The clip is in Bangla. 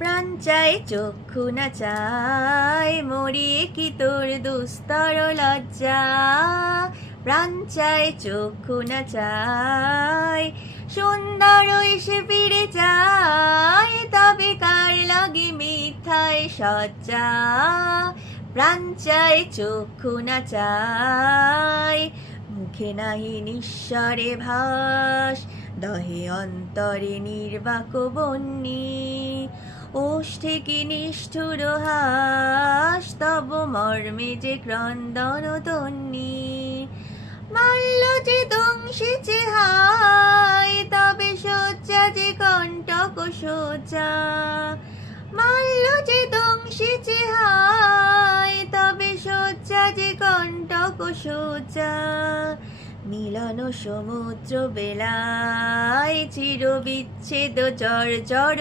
প্রাণ চায় চক্ষু না চায় মরিয়ে কি তোর দুস্তর লজ্জা। প্রাণ চায় চক্ষু না চায় সুন্দর এসে ফিরে যায়, তবে কার লাগে মিথ্যায় সজ্জা। প্রাণ চায় চক্ষু না চায় মুখে নাহি নিঃস্বরে ভাস, দহে অন্তরে নির্বাক বন্যী। ওষ্ঠে কি নিষ্ঠুর হাস, তব মর্মে যে ক্রন্দন তন্নী। মাল্য যে দংশিছে হায়, তবে শয্যা যে কণ্টক শয্যা। মাল্য যে দংশিছে হায়, তবে শয্যা যে কণ্টক শয্যা। মিলন সমুদ্র বেলায় চির বিচ্ছেদ জর্জর